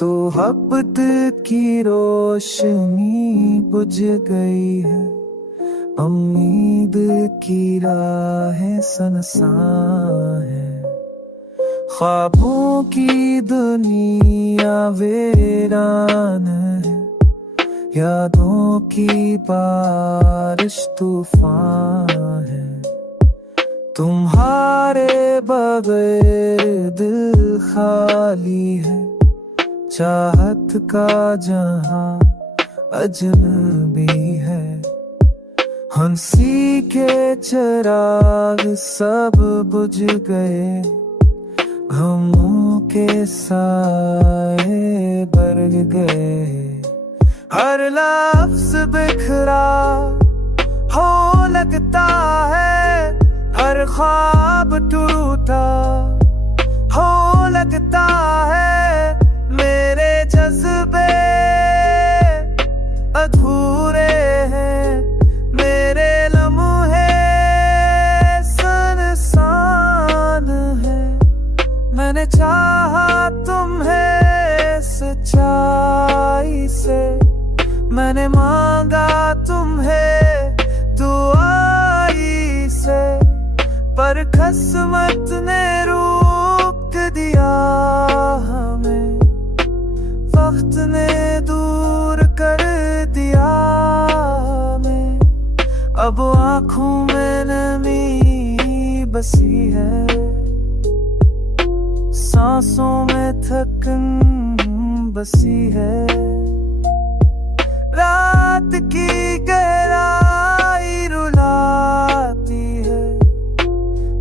तो हब्बत की रोशनी बुझ गई है, उम्मीद की राहें सुनसान है। ख्वाबों की दुनिया वीरान है, यादों की बारिश तूफान है। तुम्हारे बगैर दिल खाली है, चाहत का जहां अजनबी है। हंसी के चिराग सब बुझ गए, गमों के साए बढ़ गए। हर लफ्ज़ बिखरा हो लगता है, हर ख्वाब टूटा हो लगता है। मेरे जज्बे अधूरे हैं, मेरे लम्हे सुनसान है। मैंने चाहा तुम्हें सच्चाई से, मैंने मांगा तुम्हें दुआई से, पर किस्मत ने रोक दिया हमें, वक्त ने दूर कर दिया हमें। अब आँखों में नमी बसी है, सांसों में थकन बसी है। रात की गहराई रुलाती है,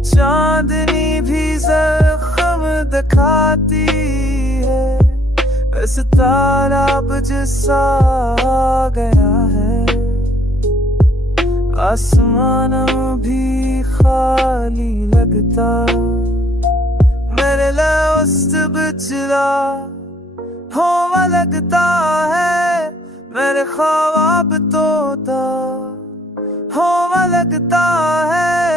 चांदनी भी जख्म दिखाती है। इस तालाब जैसा गया है, आसमान भी खाली लगता। मेरे लफ्ज़ बिछड़ा होवा लगता है, मेरे ख्वाब तोता होवा लगता है।